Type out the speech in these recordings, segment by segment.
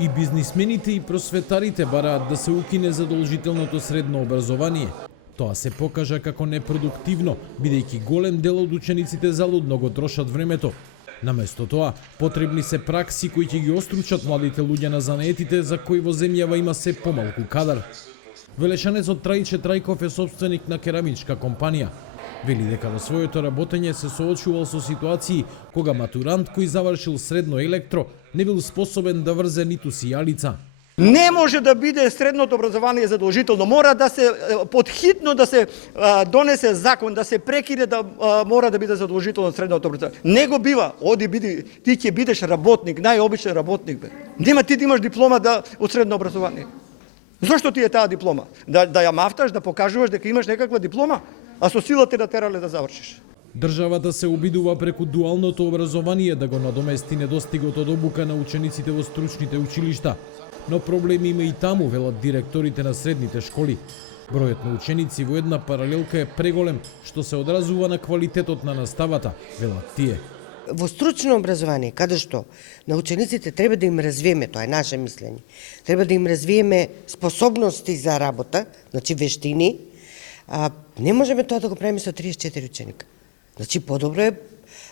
И бизнисмените и просветарите бараат да се укине задолжителното средно образование. Тоа се покажа како непродуктивно, бидејќи голем дел од учениците залудно го трошат времето. Наместо тоа, потребни се пракси кои ќе ги остручат младите луѓе на занаетите за кои во земјава има се помалку кадар. Велешанецот Трајче Трајков е собственик на керамичка компанија. Вели дека во своето работење се соочувал со ситуации кога матурант кој завршил средно електро не бил способен да врзе ниту сијалица. Не може да биде средното образование задолжително. Мора да се подхитно да се донесе закон, да се прекине да мора да биде задолжително средното образование. Не го бива. Оди биди, ти ќе бидеш работник, најобичен работник бе. Нема ти да имаш диплома од средно образование. Зошто ти е таа диплома? Да ја мафташ, да покажуваш дека имаш некаква диплома, а со сила те да терале да завршиш. Државата се обидува преку дуалното образование да го надомести недостигот од обука на учениците во стручните училишта. Но проблеми има и таму, велат директорите на средните школи. Бројот на ученици во една паралелка е преголем, што се одразува на квалитетот на наставата, велат тие. Во стручно образование, каде што на учениците треба да им развиеме, тоа е наше мислење, треба да им развиеме способности за работа, значи вештини, не можеме тоа да го правиме со 34 ученика. Значи подобро е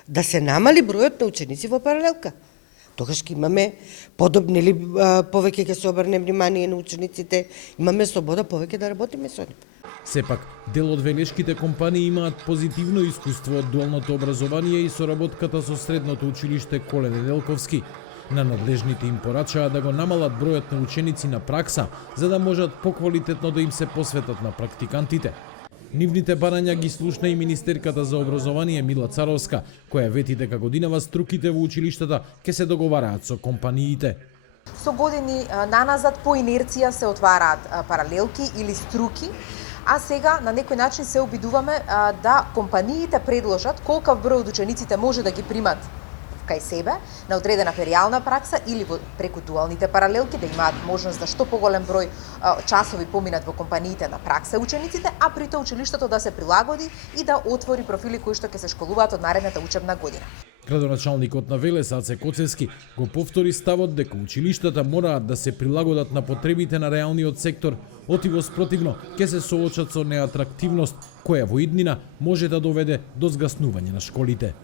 да се намали бројот на ученици во паралелка. Тогаш ќе имаме подобни или повеќе ќе се обрне внимание на учениците, имаме слобода повеќе да работиме со нив. Сепак, дел од велешките компании имаат позитивно искуство од дуалното образование и соработката со средното училиште Коле Неделковски. На надлежните им порачаа да го намалат бројот на ученици на пракса, за да можат поквалитетно да им се посветат на практикантите. Нивните барања ги слушна и министерката за образование Мила Царовска, која вети дека годинава струките во училиштата ќе се договараат со компаниите. Со години наназад по инерција се отвараат паралелки или струки, а сега на некој начин се обидуваме да компаниите предложат колкав број од учениците може да ги примат кај себе на одредена феријална пракса или преку дуалните паралелки да имаат можност да што поголем број часови поминат во компаниите на пракса учениците, а при тоа училиштето да се прилагоди и да отвори профили кои што ќе се школуваат од наредната учебна година. Градоначалникот на Велес Аце Коцевски го повтори ставот дека училиштата мораат да се прилагодат на потребите на реалниот сектор, отиво спротивно ќе се соочат со неатрактивност која во иднина може да доведе до згаснување на школите.